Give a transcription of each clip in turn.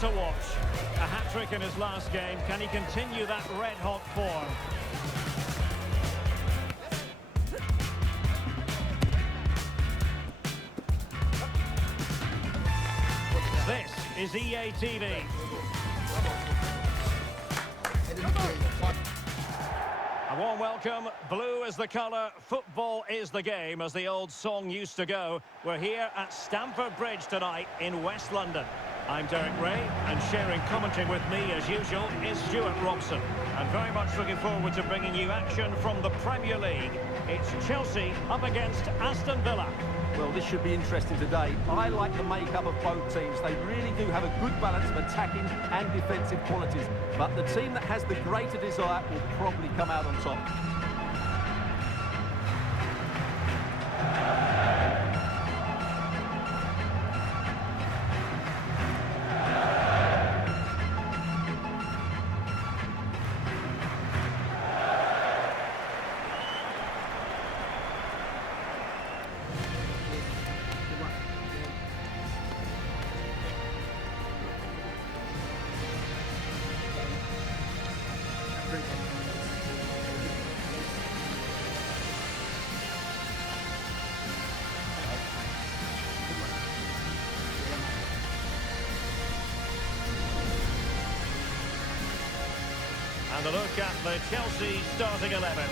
to watch. A hat-trick in his last game. Can he continue that red-hot form? This is EA TV. A warm welcome. Blue is the colour, football is the game, as the old song used to go. We're here at Stamford Bridge tonight in West London. I'm Derek Ray, and sharing commentary with me, as usual, is Stuart Robson. And very much looking forward to bringing you action from the Premier League. It's Chelsea up against Aston Villa. Well, this should be interesting today. I like the makeup of both teams. They really do have a good balance of attacking and defensive qualities. But the team that has the greater desire will probably come out on top. And a look at the Chelsea starting 11.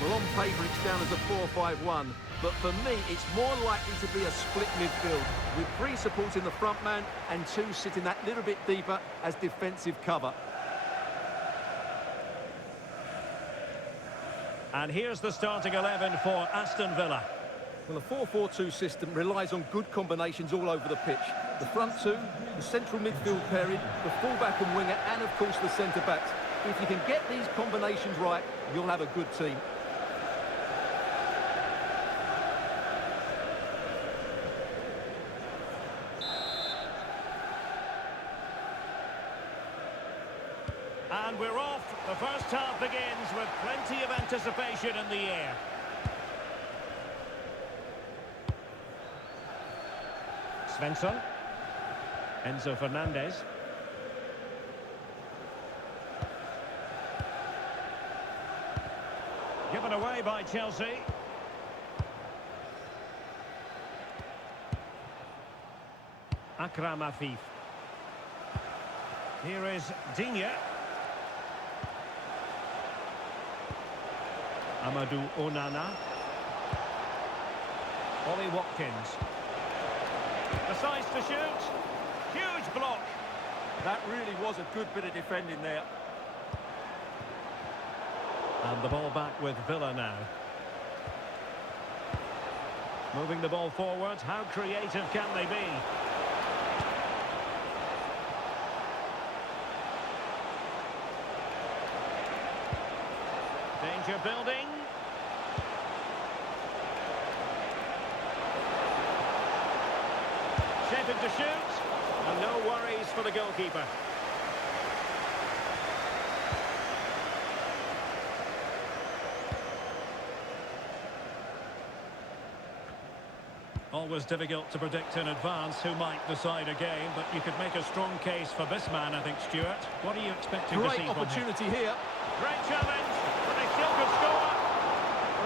Well, on paper it's down as a 4-5-1, but for me it's more likely to be a split midfield, with 3 supporting the front man and 2 sitting that little bit deeper as defensive cover. And here's the starting 11 for Aston Villa. Well, a 4-4-2 system relies on good combinations all over the pitch. The front 2, the central midfield pairing, the fullback and winger, and of course the centre-backs. If you can get these combinations right, you'll have a good team. And we're off. The first half begins with plenty of anticipation in the air. Svensson. Enzo Fernandez. Given away by Chelsea. Akram Afif. Here is Digne. Amadou Onana. Ollie Watkins. Decides to shoot. Huge block. That really was a good bit of defending there. And the ball back with Villa now. Moving the ball forwards. How creative can they be? Danger building. Shaping to shoot. And no worries for the goalkeeper. Always difficult to predict in advance who might decide a game, but you could make a strong case for this man, I think, Stuart. What are you expecting to see Great from him? opportunity here. Great challenge, but they still could score.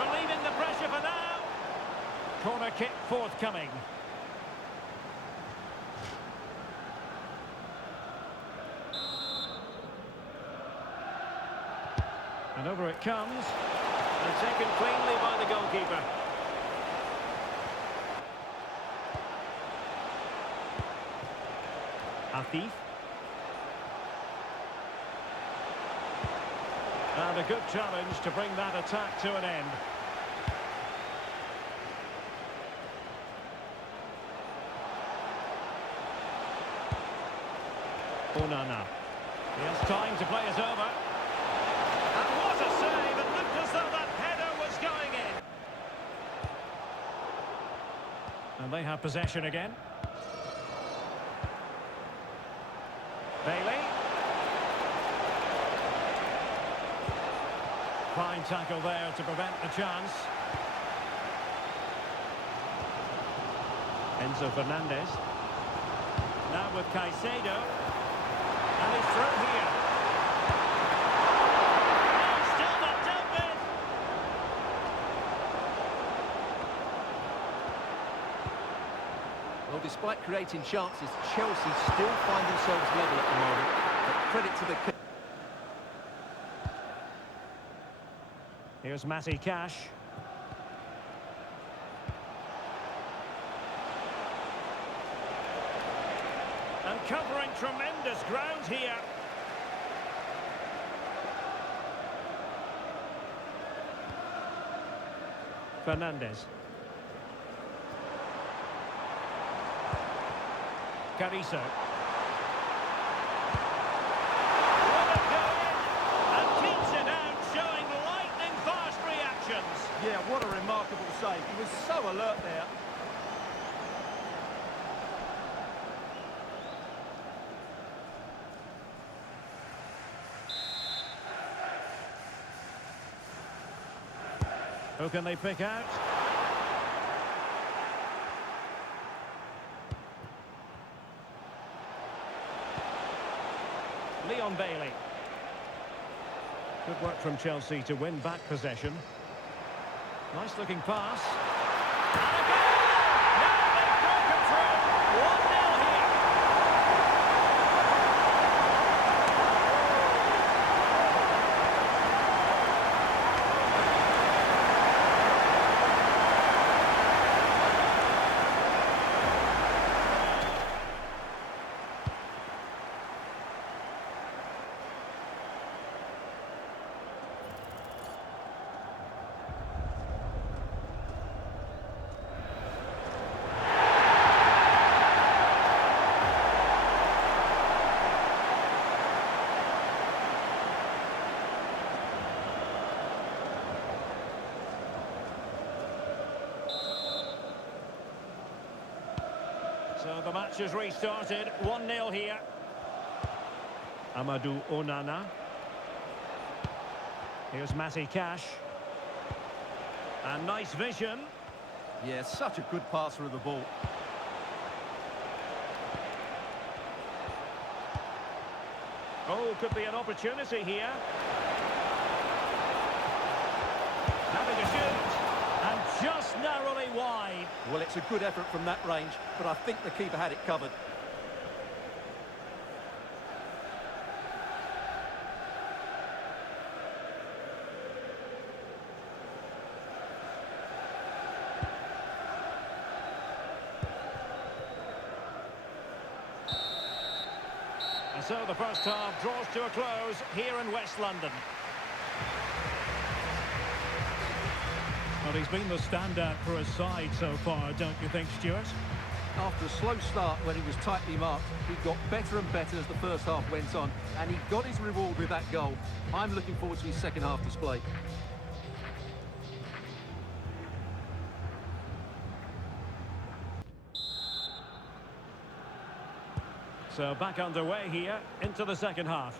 Relieving the pressure for now. Corner kick forthcoming. And over it comes. And taken cleanly by the goalkeeper. Afif. And a good challenge to bring that attack to an end. Onana. He has time to play it over. And what a save! It looked as though that header was going in. And they have possession again. Bailey. Fine tackle there to prevent the chance. Enzo Fernandez. Now now with Caicedo. And he's through here. Oh, still not dealt with. Well, despite creating chances, Chelsea still find themselves level at the moment. But credit to the... Here's Matty Cash. And covering tremendous ground here. Fernandes. Carrizo. Will it go in? And keeps it out, showing lightning fast reactions. Yeah, what a remarkable save. He was so alert there. Who can they pick out? Leon Bailey. Good work from Chelsea to win back possession. Nice looking pass. And again! Now they've broken through. 1-0 here. So the match has restarted. 1-0 here. Amadou Onana. Here's Matty Cash. And nice vision. Yeah, such a good passer of the ball. Oh, could be an opportunity here. Having a shoot. And just narrowly wide. Well, it's a good effort from that range, but I think the keeper had it covered. And so the first half draws to a close here in West London. Well, he's been the standout for his side so far, don't you think, Stuart? After a slow start when he was tightly marked, he got better and better as the first half went on, and he got his reward with that goal. I'm looking forward to his second half display. So back underway here into the second half.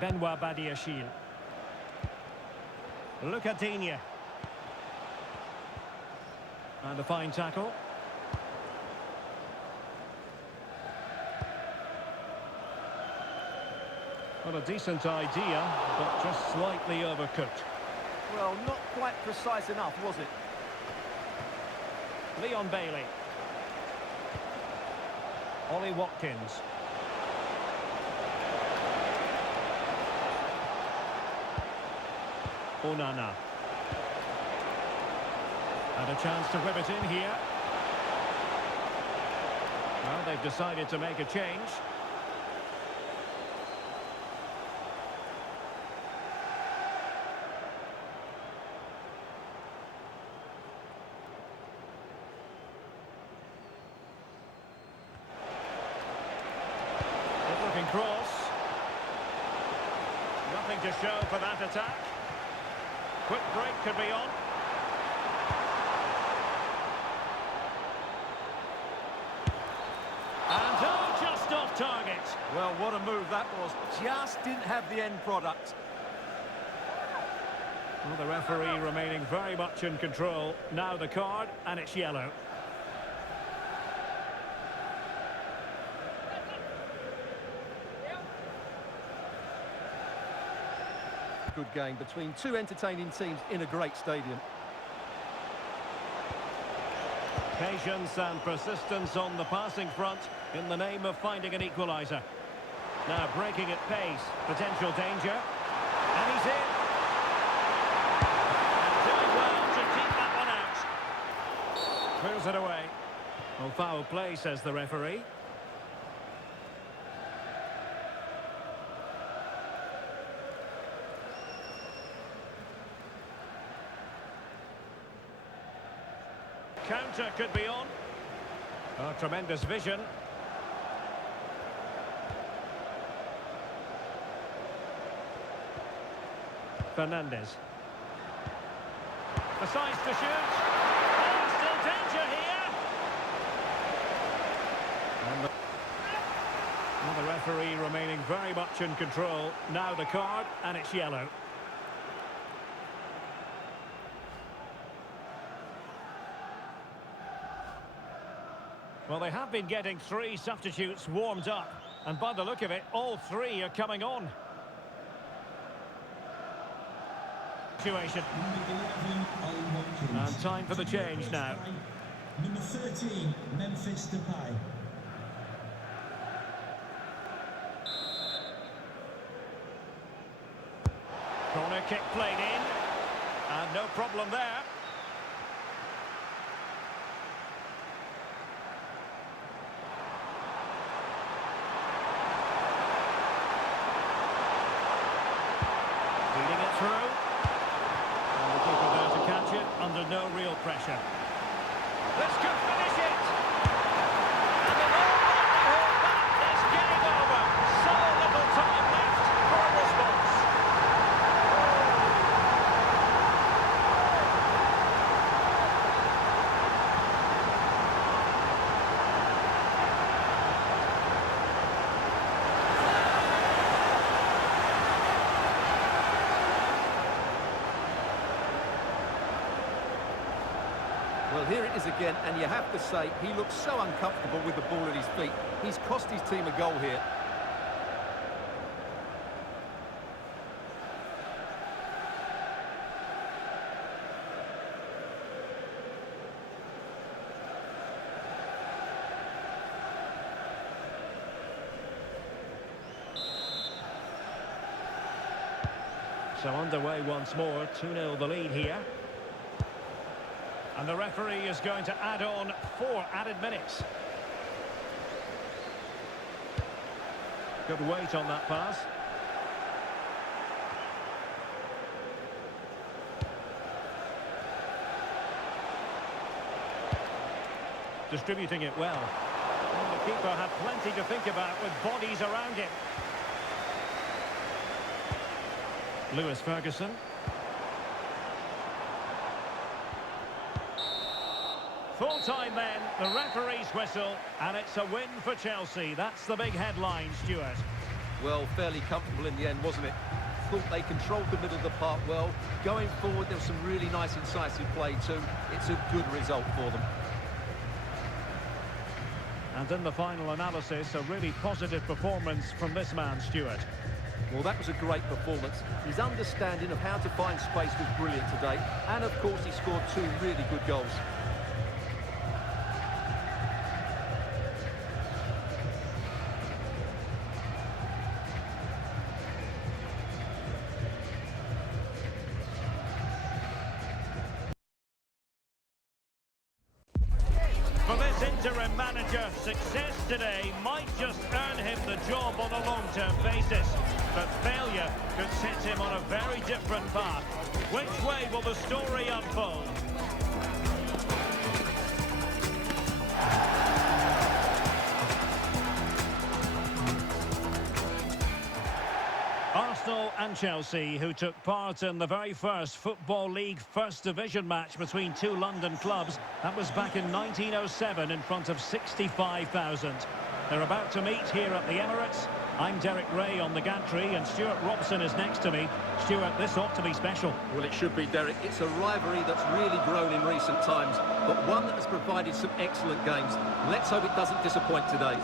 Benoit Badiashile. Lucas Digne. And a fine tackle. Well, a decent idea, but just slightly overcooked. Well, not quite precise enough, was it? Leon Bailey. Ollie Watkins. Onana. And a chance to whip it in here. Well, they've decided to make a change. Good looking cross. Nothing to show for that attack. Quick break could be on. And oh, just off target. Well, what a move that was. Just didn't have the end product. Well, the referee remaining very much in control. Now the card, and it's yellow. Good game between two entertaining teams in a great stadium. Patience and persistence on the passing front in the name of finding an equaliser. Now breaking at pace, potential danger. And he's in. And doing well to keep that one out. Clears it away. Well, foul play, says the referee. Counter could be on. Oh, tremendous vision. Fernandez. Decides to shoot. Oh, still danger here. And the referee remaining very much in control. Now the card, and it's yellow. Well, they have been getting three substitutes warmed up. And by the look of it, all three are coming on. Situation. And time for the change now. Number 13, Memphis Depay. Corner kick played in. And no problem there. Feeding it through. And the keeper there to catch it under no real pressure. This could finish it. And the likelihood that is game over. So little time left for a response. Well, here it is again, and you have to say, he looks so uncomfortable with the ball at his feet. He's cost his team a goal here. So underway once more, 2-0 the lead here. And the referee is going to add on 4 added minutes. Good weight on that pass. Distributing it well. And the keeper had plenty to think about with bodies around him. Lewis Ferguson. Full time then, the referee's whistle, and it's a win for Chelsea. That's the big headline, Stuart. Well, fairly comfortable in the end, wasn't it? Thought they controlled the middle of the park well. Going forward, there was some really nice incisive play too. It's a good result for them. And in the final analysis, a really positive performance from this man, Stuart. Well, that was a great performance. His understanding of how to find space was brilliant today. And, of course, he scored 2 really good goals. For this interim manager, success today might just earn him the job on a long-term basis. But failure could set him on a very different path. Which way will the story unfold? Arsenal and Chelsea, who took part in the very first Football League First Division match between two London clubs. That was back in 1907 in front of 65,000. They're about to meet here at the Emirates, I'm Derek Ray on the gantry, and Stuart Robson is next to me. Stuart, this ought to be special. Well, it should be, Derek. It's a rivalry that's really grown in recent times, but one that has provided some excellent games. Let's hope it doesn't disappoint today.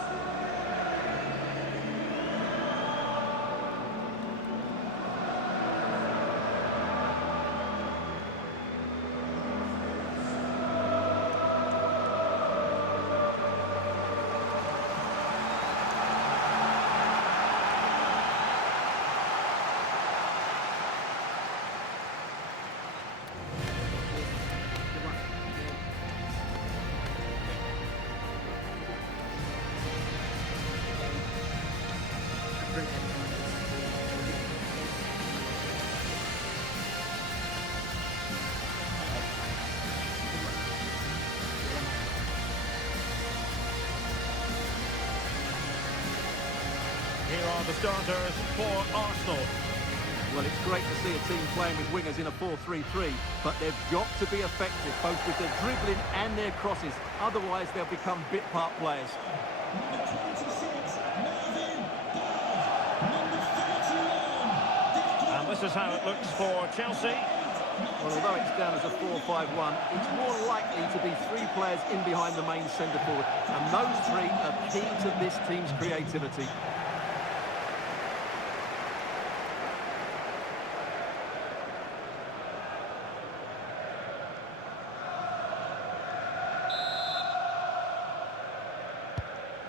Here are the starters for Arsenal. Well, it's great to see a team playing with wingers in a 4-3-3, but they've got to be effective, both with their dribbling and their crosses. Otherwise, they'll become bit-part players. Number 26, Melvin Dowd. Number 31, And this is how it looks for Chelsea. Well, although it's down as a 4-5-1, it's more likely to be three players in behind the main centre-forward, and those three are key to this team's creativity.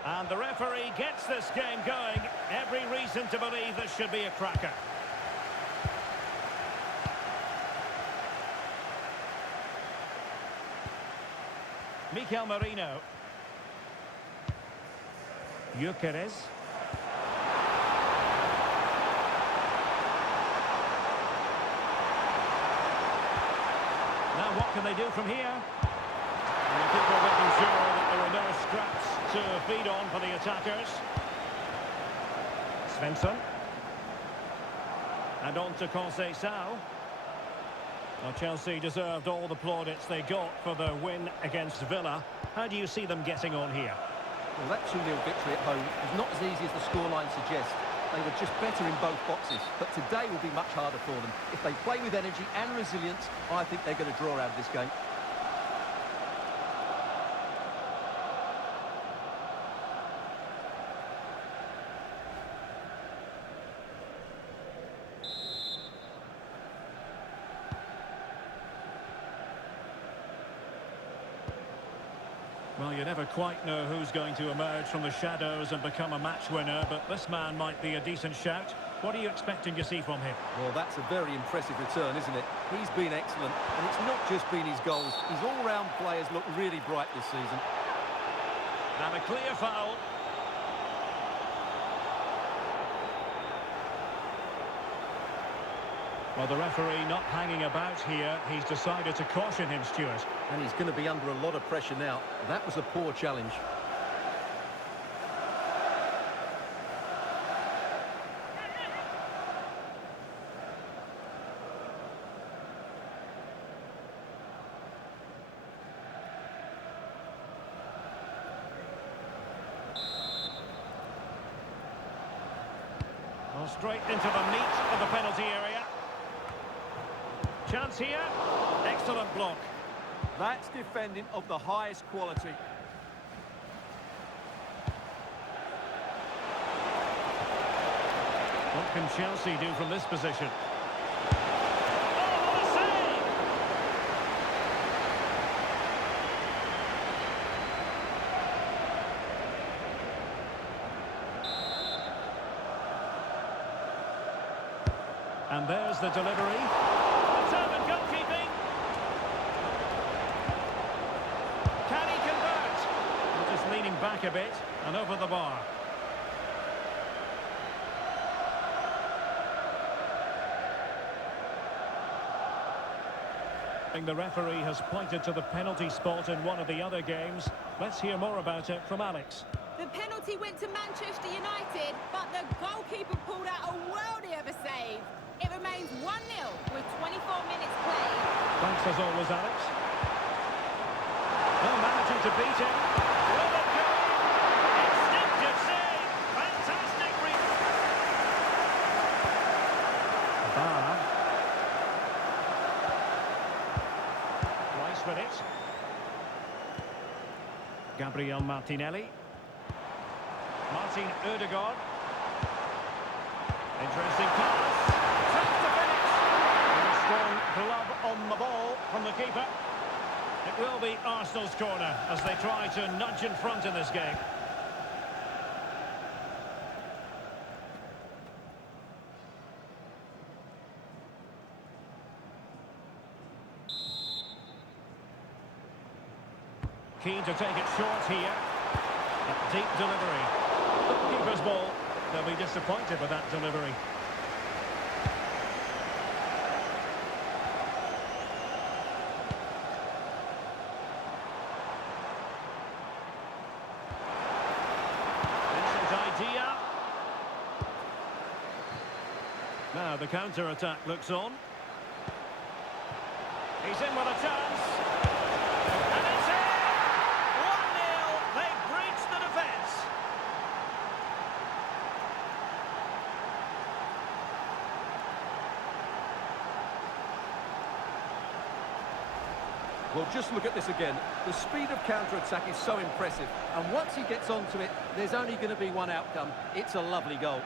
And the referee gets this game going. Every reason to believe this should be a cracker. Mikel Merino. Gyökeres. Now what can they do from here? And the keeper making sure that there are no scraps to feed on for the attackers. Svensson. And on to Conceição. Well, Chelsea deserved all the plaudits they got for their win against Villa. How do you see them getting on here? Well, that 2-0 victory at home was not as easy as the scoreline suggests. They were just better in both boxes, but today will be much harder for them. If they play with energy and resilience, I think they're going to draw out of this game. Well, you never quite know who's going to emerge from the shadows and become a match winner, but this man might be a decent shout. What are you expecting to see from him? Well, that's a very impressive return, isn't it? He's been excellent, and it's not just been his goals. His all-round play has looked really bright this season. And a clear foul. Well, the referee not hanging about here. He's decided to caution him, Stuart. And he's going to be under a lot of pressure now. That was a poor challenge. Well, straight into the meat of the penalty area. Chance here. Excellent block. That's defending of the highest quality. What can Chelsea do from this position? Oh, what a save! And there's the delivery. Determined goalkeeping. Can he convert? We're just leaning back a bit and over the bar. The referee has pointed to the penalty spot in one of the other games. Let's hear more about it from Alex. The penalty went to Manchester United, but the goalkeeper pulled out a worldie of a save. It remains 1-0 with 24 minutes played. Thanks as always, Alex. No managing to beat him. Will it go in? Instinctive save. Fantastic read. with it. Gabriel Martinelli. Martin Ødegaard. Interesting pass. Tries to finish. And a strong glove on the ball from the keeper. It will be Arsenal's corner as they try to nudge in front in this game. Keen to take it short here. A deep delivery. Keeper's ball. They'll be disappointed with that delivery. Idea. Now the counter-attack looks on. He's in with a chance. And it's in! 1-0. They've breached the defence. Well, just look at this again. The speed of counter-attack is so impressive. And once he gets onto it, there's only going to be one outcome. It's a lovely goal.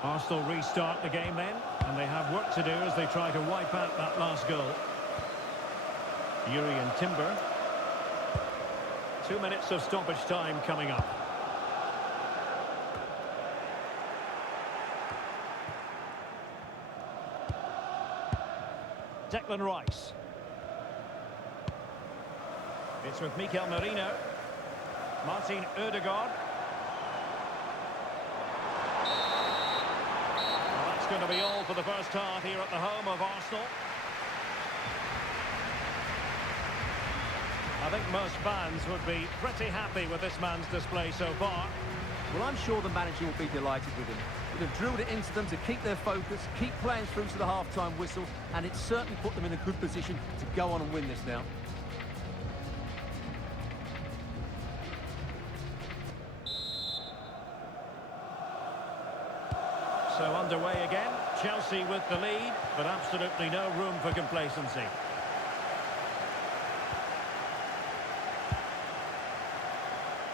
Arsenal restart the game then, and they have work to do as they try to wipe out that last goal. Jurrien Timber. 2 minutes of stoppage time coming up. Declan Rice. It's with Mikel Merino. Martin Ødegaard. Going to be all for the first half here at the home of Arsenal. I think most fans would be pretty happy with this man's display so far. Well, I'm sure the manager will be delighted with him. They've drilled it into them to keep their focus, keep playing through to the half-time whistle, and it's certainly put them in a good position to go on and win this now. So underway again, Chelsea with the lead, but absolutely no room for complacency.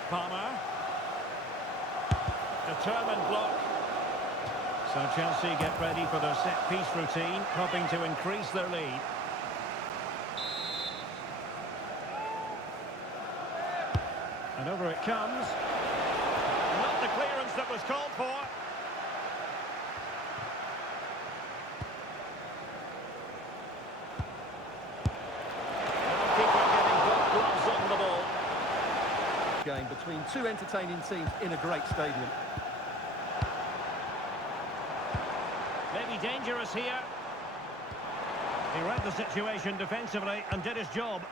Palmer. Determined block. So Chelsea get ready for their set-piece routine, hoping to increase their lead. And over it comes. Not the clearance that was called for. Game between two entertaining teams in a great stadium. Maybe dangerous here. He read the situation defensively and did his job.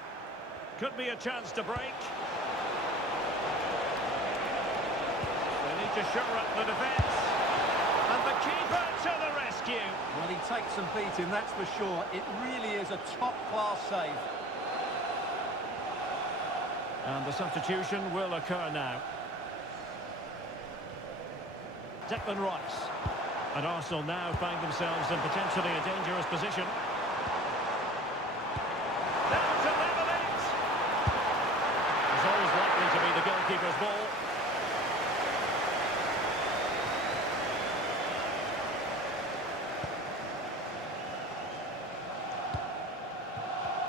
Could be a chance to break. They need to shore up the defence. And the keeper to the rescue. Well, he takes some beating, that's for sure. It really is a top-class save. And the substitution will occur now. Declan Rice. And Arsenal now find themselves in potentially a dangerous position. Down to level it. It's always likely to be the goalkeeper's ball.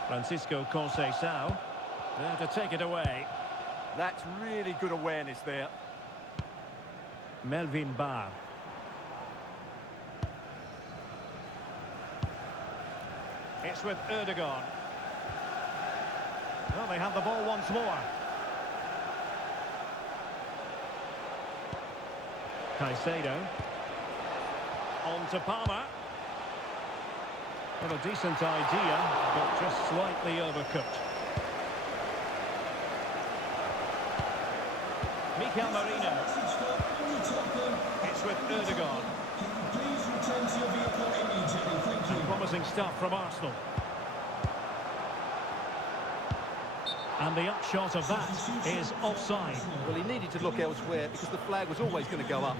Francisco Conceição. There to take it away. That's really good awareness there. Melvin Barr. It's with Ødegaard. Well, they have the ball once more. Caicedo. On to Palmer. Well, a decent idea, but just slightly overcooked. Mikel Merino. It's with Erdogan. Please return to your vehicle immediately. Thank you. And promising stuff from Arsenal. And the upshot of that is offside. Well, he needed to look elsewhere because the flag was always going to go up.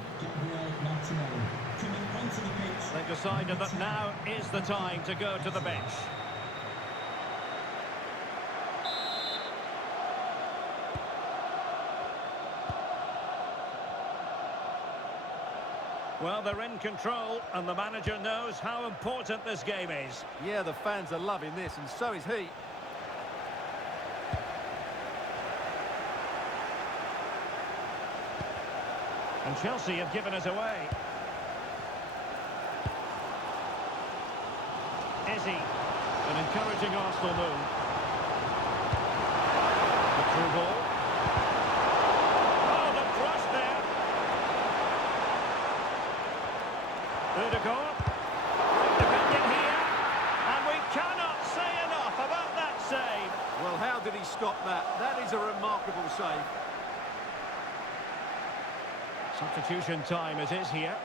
They've decided that now is the time to go to the bench. Well, they're in control, and the manager knows how important this game is. Yeah, the fans are loving this, and so is he. And Chelsea have given it away. Eze, an encouraging Arsenal move. The through ball. Oh, the thrust there. Erdogan. Defending here. And we cannot say enough about that save. Well, how did he stop that? That is a remarkable save. Substitution time it is here.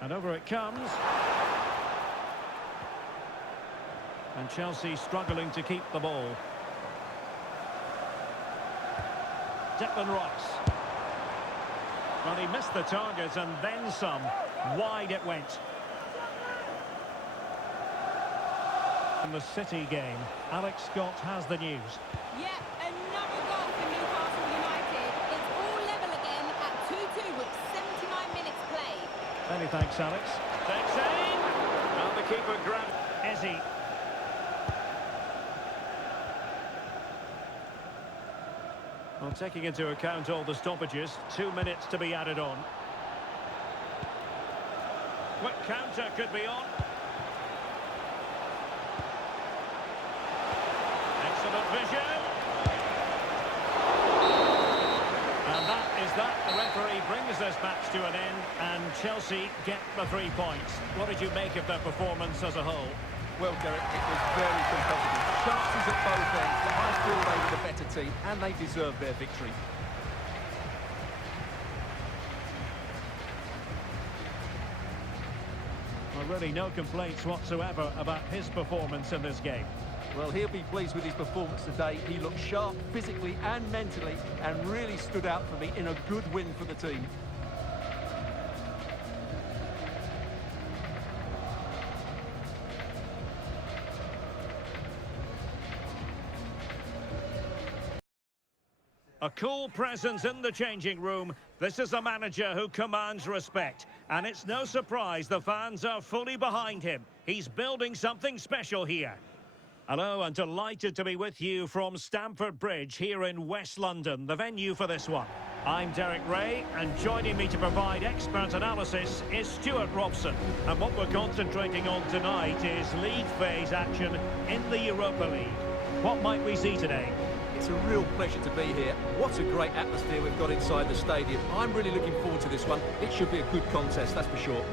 And over it comes. And Chelsea struggling to keep the ball. Declan Rice. Well, he missed the target and then some. Wide it went. In the City game, Alex Scott has the news. Yep, another goal for Newcastle United. It's all level again at 2-2 with 79 minutes played. Many thanks, Alex. Takes aim. And the keeper grabs Eze. Well, taking into account all the stoppages, 2 minutes to be added on. Quick counter could be on. Excellent vision. And that is that. The referee brings this match to an end, and Chelsea get the 3 points. What did you make of their performance as a whole? Well, Derek, it was very competitive. Chances at both ends, but I feel they were the better team, and they deserved their victory. Well, really no complaints whatsoever about his performance in this game. Well, he'll be pleased with his performance today. He looked sharp physically and mentally and really stood out for me in a good win for the team. A cool presence in the changing room. This is a manager who commands respect. And it's no surprise the fans are fully behind him. He's building something special here. Hello, and delighted to be with you from Stamford Bridge here in West London, the venue for this one. I'm Derek Ray, and joining me to provide expert analysis is Stuart Robson. And what we're concentrating on tonight is league phase action in the Europa League. What might we see today? It's a real pleasure to be here. What a great atmosphere we've got inside the stadium. I'm really looking forward to this one. It should be a good contest, that's for sure.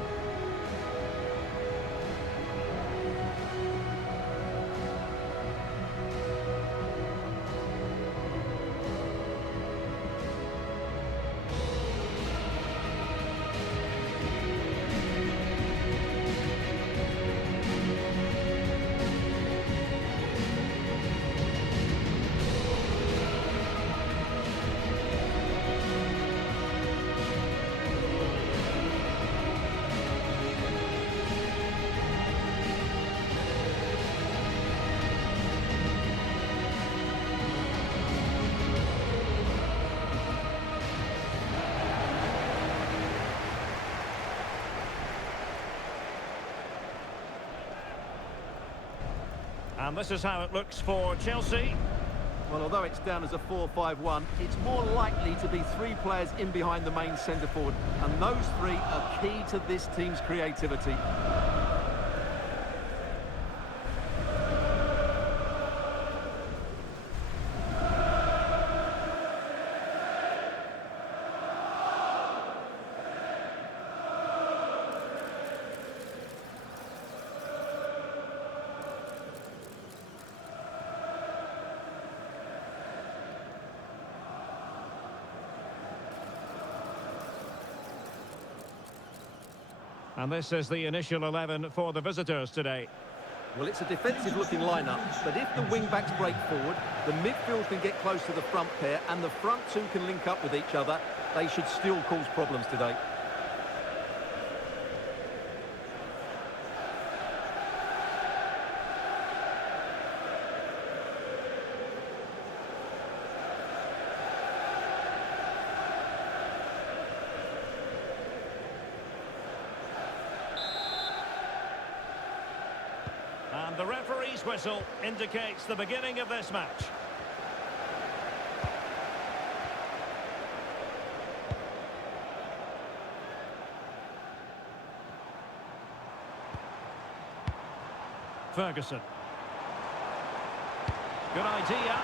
And this is how it looks for Chelsea. Well, although it's down as a 4-5-1, it's more likely to be 3 players in behind the main centre forward. And those 3 are key to this team's creativity. And this is the initial 11 for the visitors today. Well, it's a defensive-looking lineup, but if the wing-backs break forward, the midfield can get close to the front pair, and the front two can link up with each other, they should still cause problems today. And the referee's whistle indicates the beginning of this match. Ferguson. Good idea.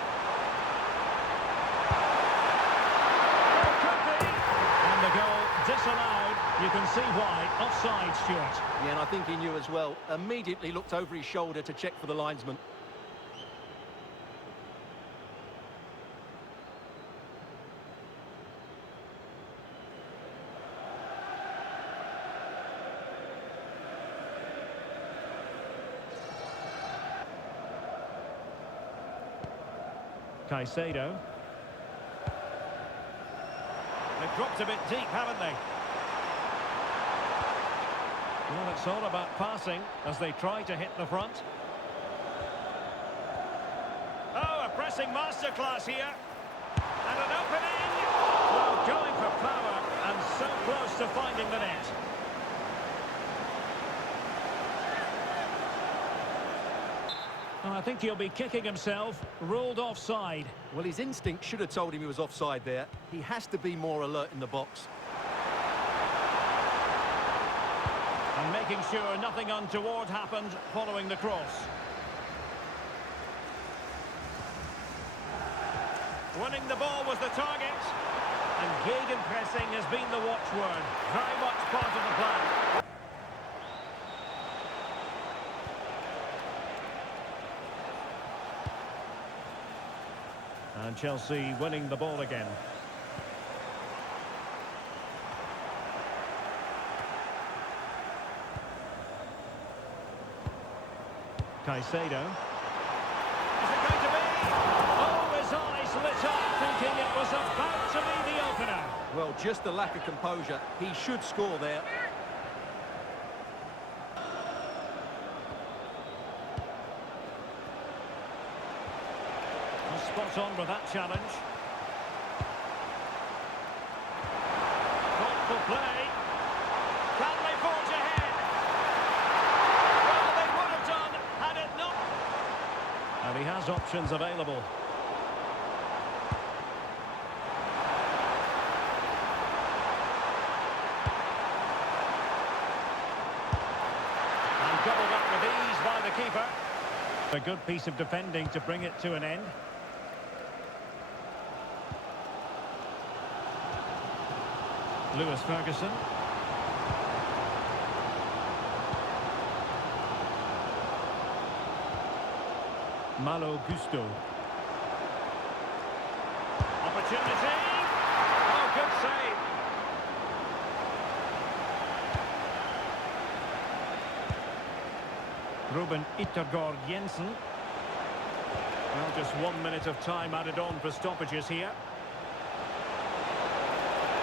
Could be. And the goal disallowed. You can see why. Offside, Stuart. Yeah, and I think he knew as well. Immediately looked over his shoulder to check for the linesman. Caicedo. They've dropped a bit deep, haven't they? Well, it's all about passing as they try to hit the front. Oh, a pressing masterclass here. And an opening. Well, going for power and so close to finding the net. Well, I think he'll be kicking himself. Ruled offside. Well, his instinct should have told him he was offside there. He has to be more alert in the box. And making sure nothing untoward happened following the cross. Winning the ball was the target. And gegenpressing has been the watchword. Very much part of the plan. And Chelsea winning the ball again. Caicedo. Is it going to be? Oh, his eyes lit up, thinking it was about to be the opener. Well, just the lack of composure. He should score there. Spot on with that challenge. Thoughtful play. Can they forge ahead? Well, they would have done had it not. And he has options available. And gobbled up with ease by the keeper. A good piece of defending to bring it to an end. Lewis Ferguson. Malo Gusto. Opportunity. Oh, good save. Ruben Yttergård Jensen. Well, just 1 minute of time added on for stoppages here.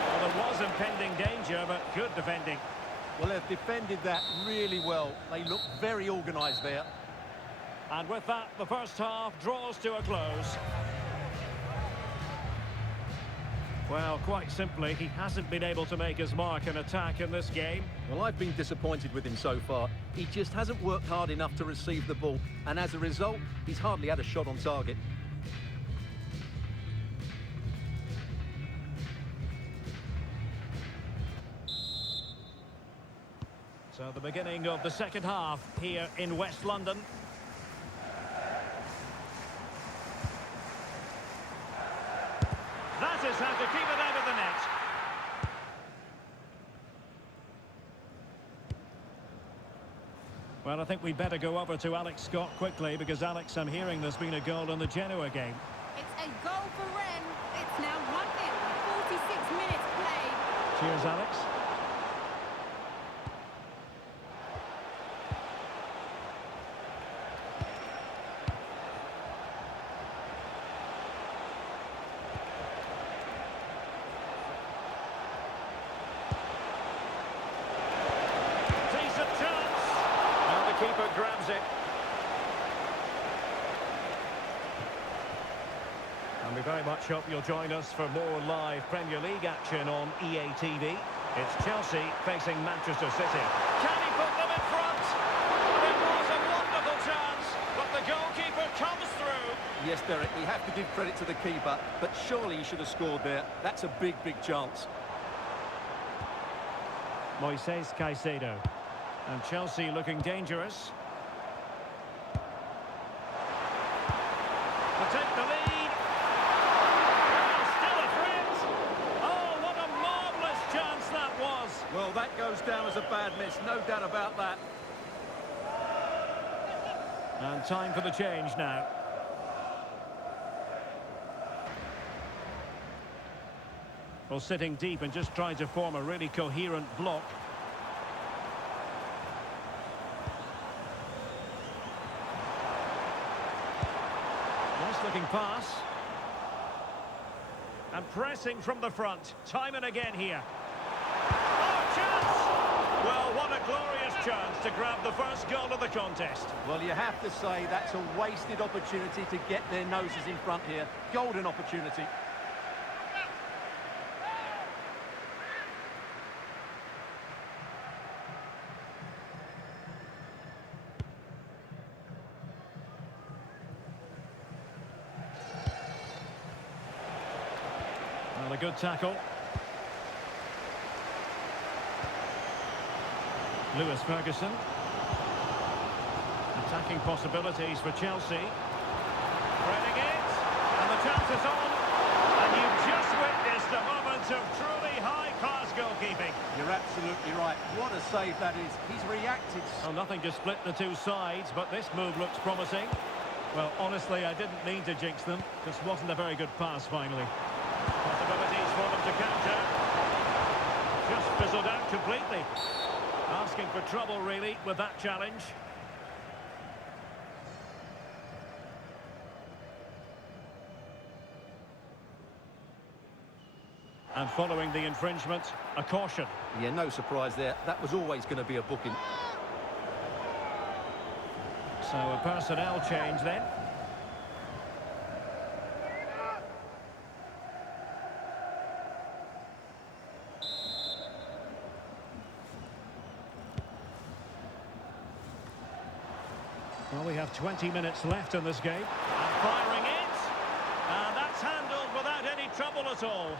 Well, there was impending danger, but good defending. Well, they've defended that really well. They look very organised there. And with that, the first half draws to a close. Well, quite simply, he hasn't been able to make his mark in attack in this game. Well, I've been disappointed with him so far. He just hasn't worked hard enough to receive the ball, and as a result, he's hardly had a shot on target. So the beginning of the second half here in West London. That is how to keep it out of the net. Well, I think we'd better go over to Alex Scott quickly, because, Alex, I'm hearing there's been a goal in the Genoa game. It's a goal for Rennes. It's now 1-0, 46 minutes played. Cheers, Alex. And we very much hope you'll join us for more live Premier League action on EA TV. It's Chelsea facing Manchester City. Can he put them in front? It was a wonderful chance, but the goalkeeper comes through. Yes, Derek, we have to give credit to the keeper, but surely he should have scored there. That's a big, big chance. Moises Caicedo. And Chelsea looking dangerous. To take the lead. Well, still a threat. Oh, what a marvellous chance that was. Well, that goes down as a bad miss, no doubt about that. And time for the change now. Well, sitting deep and just trying to form a really coherent block. Nice looking pass. And pressing from the front. Time and again here. Oh, chance! Well, what a glorious chance to grab the first goal of the contest. Well, you have to say that's a wasted opportunity to get their noses in front here. Golden opportunity. Well, a good tackle. Lewis Ferguson. Attacking possibilities for Chelsea. Threading it. And the chance is on. And you've just witnessed a moment of truly high-class goalkeeping. You're absolutely right. What a save that is. He's reacted. Well, nothing to split the two sides, but this move looks promising. Well, honestly, I didn't mean to jinx them. Just wasn't a very good pass, finally. Possibilities for them to counter. Just fizzled out completely. Asking for trouble, really, with that challenge. And following the infringement, a caution. Yeah, no surprise there. That was always going to be a booking. So a personnel change then. Well, we have 20 minutes left in this game. And firing it. And that's handled without any trouble at all.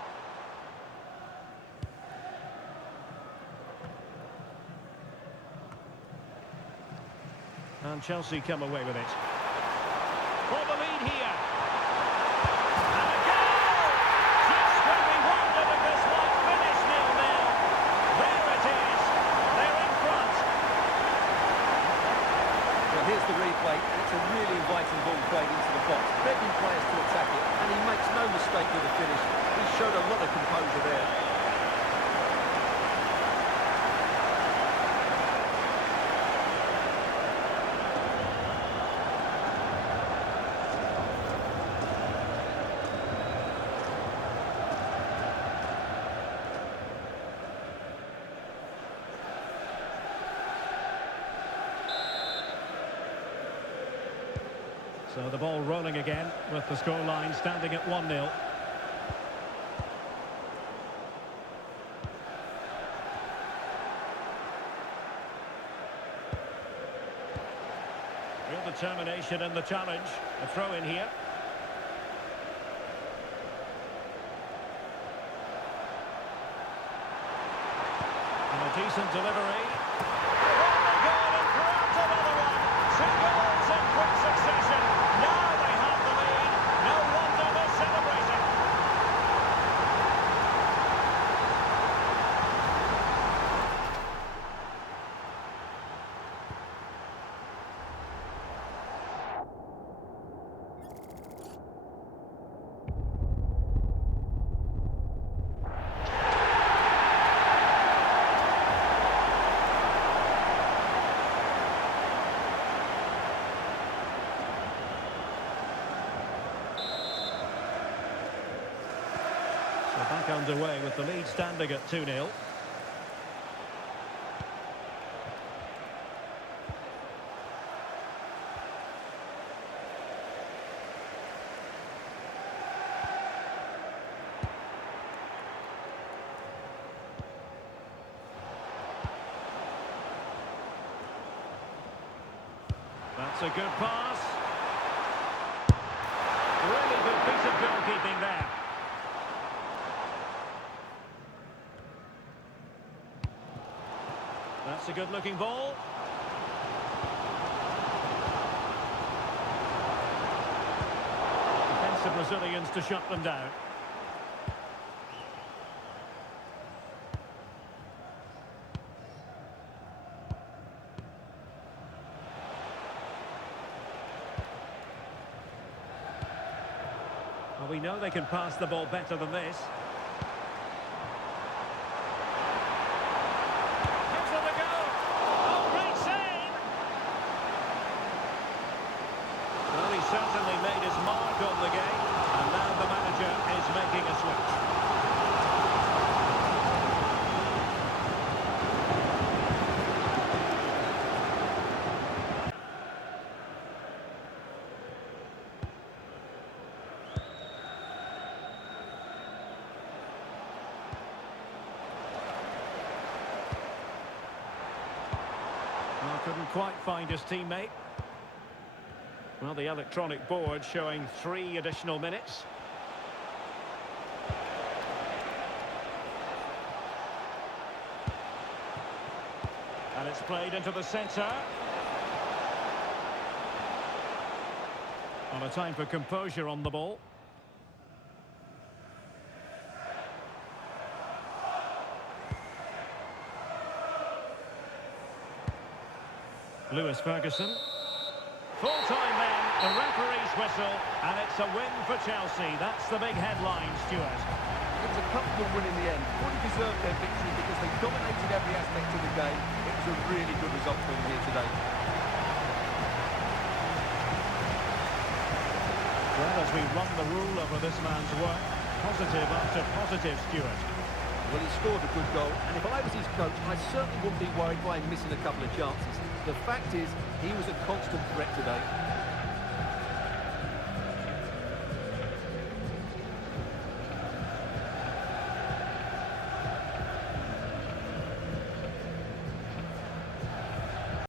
And Chelsea come away with it. For the lead here. And a goal! Just when we wondered if this might finish 0-0. There it is. They're in front. Well, here's the replay. It's a really inviting ball played into the box, begging players to attack it, and he makes no mistake with the finish. He showed a lot of composure there. So the ball rolling again with the scoreline standing at 1-0. Real determination in the challenge. A throw in here. And a decent delivery. A goal and perhaps another one. 2 goals in quick succession. Now they have the lead. No wonder they're celebrating. So back underway with the lead standing at 2-0. a good pass. Really good piece of goalkeeping there. That's a good-looking ball. Defensive Brazilians to shut them down. Well, we know they can pass the ball better than this. Gives it a go. Oh, great save! Well, he certainly made his mark on the game, and now the manager is making a switch. Well, couldn't quite find his teammate. Well, the electronic board showing 3 additional minutes. And it's played into the centre. On a time for composure on the ball. Lewis Ferguson. Full-time then, the referee's whistle, and it's a win for Chelsea. That's the big headline, Stuart. It's a comfortable win in the end. Fully deserved their victory because they dominated every aspect of the game. It was a really good result for them here today. Well, as we run the rule over this man's work, positive after positive, Stuart. Well, he scored a good goal, and if I was his coach, I certainly wouldn't be worried by him missing a couple of chances. The fact is, he was a constant threat today.